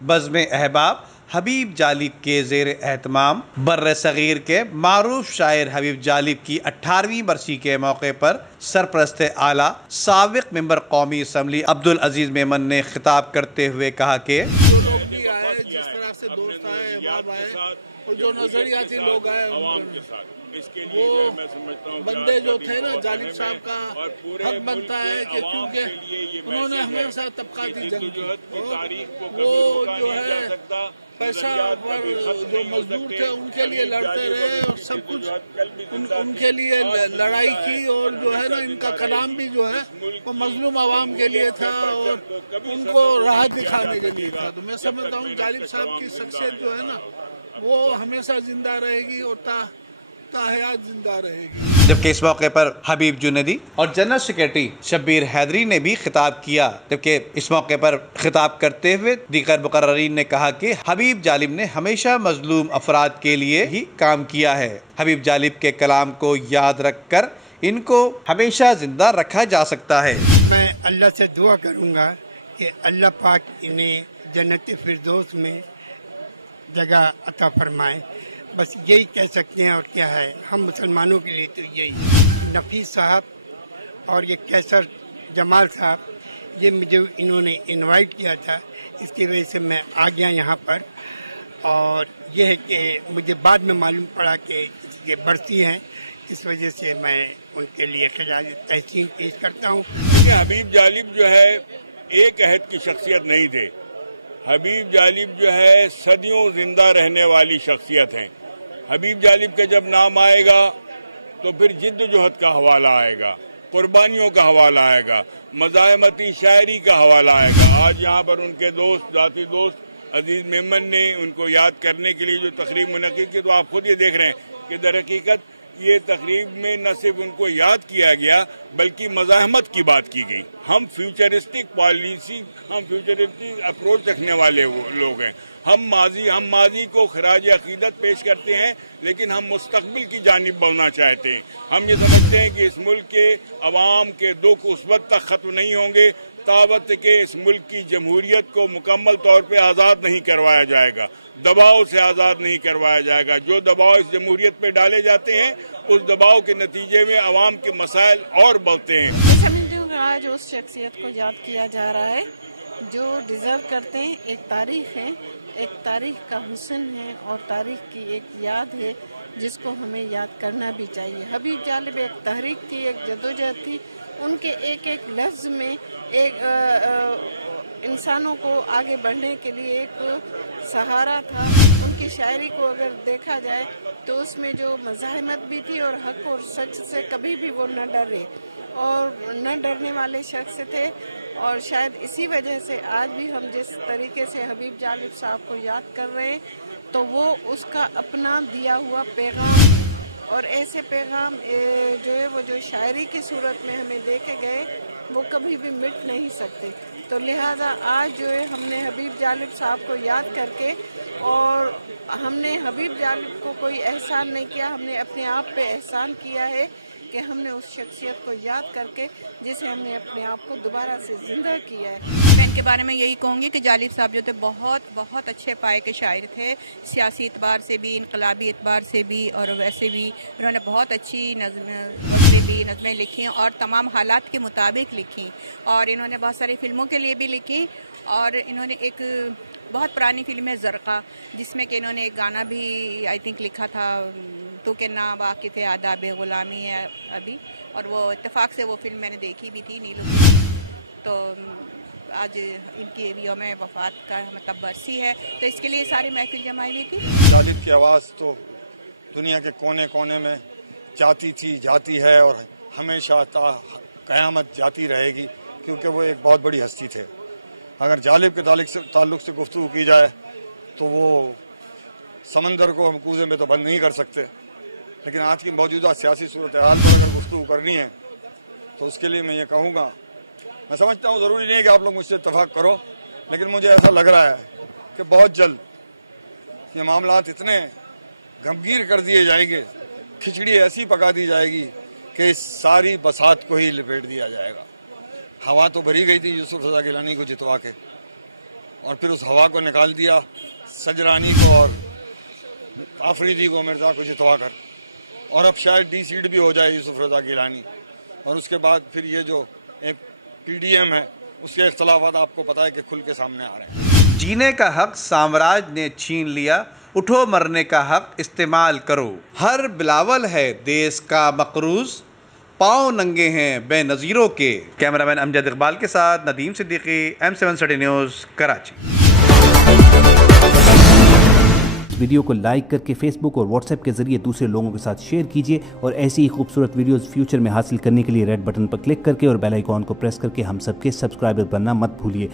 बज़्म अहबाब हबीब जालिब के ज़ेर एहतमाम बर्र सग़ीर के मारूफ शायर हबीब जालिब की 18वीं बरसी के मौके पर सरपरस्त आला साबिक़ मेंबर कौमी असम्बली अब्दुल अजीज़ मेमन ने खिताब करते हुए कहा कि जो लोग भी आए, जिस तरह से दोस्त आए, अहबाब आए और जो नजरियाती लोग आए, वो बंदे जो थे ना, जालिब साहब का हक बनता है कि क्योंकि उन्होंने हमेशा तबकाती जंग की, वो जो है पैसा पर जो मजदूर थे उनके लिए लड़ते रहे और सब कुछ उनके लिए लड़ाई की, और जो है ना इनका कलाम भी जो है वो मजलूम आवाम के लिए था और उनको राह दिखाने के लिए था। तो मैं समझता हूँ जालिब साहब की शख्सियत जो है ना वो हमेशा जिंदा रहेगी और ताहयात जिंदा रहेगी। जबकि इस मौके पर हबीब जुनैदी और जनरल सेक्रेटरी शब्बीर हैदरी ने भी खिताब किया। जबकि इस मौके पर खिताब करते हुए दीगर मुकर्ररीन ने कहा कि हबीब जालिब ने हमेशा मजलूम अफराद के लिए ही काम किया है। हबीब जालिब के कलाम को याद रख कर इनको हमेशा जिंदा रखा जा सकता है। मैं अल्लाह से दुआ करूँगा कि अल्लाह पाक इन्हें जन्नत फिरदौस में जगह अता फरमाए। बस यही कह सकते हैं और क्या है, हम मुसलमानों के लिए तो यही। नफीस साहब और ये कैसर जमाल साहब, ये मुझे इन्होंने इनवाइट किया था, इसकी वजह से मैं आ गया यहाँ पर। और ये है कि मुझे बाद में मालूम पड़ा कि ये बरसी हैं, इस वजह से मैं उनके लिए खिराज तहसीन पेश करता हूँ। देखिए, हबीब जालिब जो है एक अहद की शख्सियत नहीं थे। हबीब जालिब जो है सदियों जिंदा रहने वाली शख्सियत हैं। हबीब जालिब का जब नाम आएगा तो फिर जिद्दोजहद का हवाला आएगा, कुर्बानियों का हवाला आएगा, मज़ाहमती शायरी का हवाला आएगा। आज यहाँ पर उनके दोस्त, ज़ाती दोस्त अजीज़ मेमन ने उनको याद करने के लिए जो तकरीब मुनक़िद की, तो आप खुद ये देख रहे हैं कि दर हकीकत ये तकरीब में न सिर्फ उनको याद किया गया बल्कि मज़ाहमत की बात की गई। हम फ्यूचरिस्टिक पॉलिसी, हम फ्यूचरिस्टिक अप्रोच रखने वाले लोग हैं। हम माजी को खराज अकीदत पेश करते हैं, लेकिन हम मुस्तकबिल की जानिब बढ़ना चाहते हैं। हम ये समझते हैं कि इस मुल्क के अवाम के दुख उस वक्त तक ख़त्म नहीं होंगे तावत के इस मुल्क की जमहूरियत को मुकम्मल तौर पे आज़ाद नहीं करवाया जाएगा, दबाव से आज़ाद नहीं करवाया जाएगा। जो दबाव इस जमहूरियत पे डाले जाते हैं, उस दबाव के नतीजे में अवाम के मसाइल और बढ़ते हैं। मैं समझती हूँ कि आज उस शख्सियत को याद किया जा रहा है जो डिज़र्व करते हैं। एक तारीख़ है, एक तारीख़ का हुस्न है और तारीख़ की एक याद है जिसको हमें याद करना भी चाहिए। हबीब जालिब एक तहरीक थी, एक जदोजहद थी। उनके एक एक लफ्ज़ में एक इंसानों को आगे बढ़ने के लिए एक सहारा था। उनकी शायरी को अगर देखा जाए तो उसमें जो मज़ाहमत भी थी और हक़ और सच से कभी भी वो न डरे और न डरने वाले शख्स थे। और शायद इसी वजह से आज भी हम जिस तरीके से हबीब जालिब साहब को याद कर रहे हैं तो वो उसका अपना दिया हुआ पैगाम है। और ऐसे पैगाम जो है वो जो शायरी की सूरत में हमें देखे गए वो कभी भी मिट नहीं सकते। तो लिहाजा आज जो है हमने हबीब जालिब साहब को याद करके, और हमने हबीब जालिब को कोई एहसान नहीं किया, हमने अपने आप पे एहसान किया है कि हमने उस शख्सियत को याद करके जिसे हमने अपने आप को दोबारा से ज़िंदा किया है। मैं इनके बारे में यही कहूँगी कि जालिब साहब जो थे बहुत बहुत अच्छे पाए के शायर थे, सियासी एतबार से भी, इनकलाबी एतबार से भी, और वैसे भी उन्होंने बहुत अच्छी गज़लें भी, नज़में लिखी और तमाम हालात के मुताबिक लिखी। और इन्होंने बहुत सारी फ़िल्मों के लिए भी लिखी। और इन्होंने एक बहुत पुरानी फिल्म है ज़रक़ा, जिसमें कि इन्होंने एक गाना भी आई थिंक लिखा था, तो के ना वाकिफ़ आदाब ग़ुलामी है अभी, और वो इत्तेफाक से वो फिल्म मैंने देखी भी थी, नीलू की। तो आज इनकी यौम वफ़ात का मतलब बरसी है, तो इसके लिए सारी महफिल जमाई हुई थी। जालिब की आवाज़ तो दुनिया के कोने कोने में जाती थी, जाती है और हमेशा क़यामत जाती रहेगी, क्योंकि वो एक बहुत बड़ी हस्ती थे। अगर जालिब के ताल्लुक़ से गुफ्तगू की जाए तो वो समंदर को हम कूज़े में तो बंद नहीं कर सकते, लेकिन आज की मौजूदा सियासी सूरत हाल पर अगर गुफ्तगू करनी है तो उसके लिए मैं ये कहूँगा, मैं समझता हूँ ज़रूरी नहीं है कि आप लोग मुझसे इत्तेफाक करो, लेकिन मुझे ऐसा लग रहा है कि बहुत जल्द ये मामलात इतने गमगीर कर दिए जाएंगे, खिचड़ी ऐसी पका दी जाएगी कि इस सारी बसात को ही लपेट दिया जाएगा। हवा तो भरी गई थी यूसुफ रज़ा गिलानी को जितवा के, اور پھر اس ہوا کو نکال دیا سجرانی کو اور آفریدی کو، مرزا کو جتوا کر، اور اب شاید ڈی سیٹ بھی ہو جائے یوسف رضا گیلانی. اور اس کے بعد پھر یہ جو PDM ہے اس کے اختلافات آپ کو پتہ ہے کہ کھل کے سامنے آ رہے ہیں. جینے کا حق سامراج نے چھین لیا، اٹھو مرنے کا حق استعمال کرو. ہر بلاول ہے دیس کا مقروض، پاؤں ننگے ہیں بے نظیروں کے. کیمرامین امجد اقبال کے ساتھ Nadeem Siddiqui, M7 city news, Karachi. Video کو لائک کر کے فیس بک اور واٹس ایپ کے ذریعے دوسرے لوگوں کے ساتھ شیئر کیجیے، اور ایسی ہی خوبصورت ویڈیوز فیوچر میں حاصل کرنے کے لیے ریڈ بٹن پر کلک کر کے اور بیل آئیکن کو پریس کر کے ہم سب کے سبسکرائبر بننا مت بھولیے.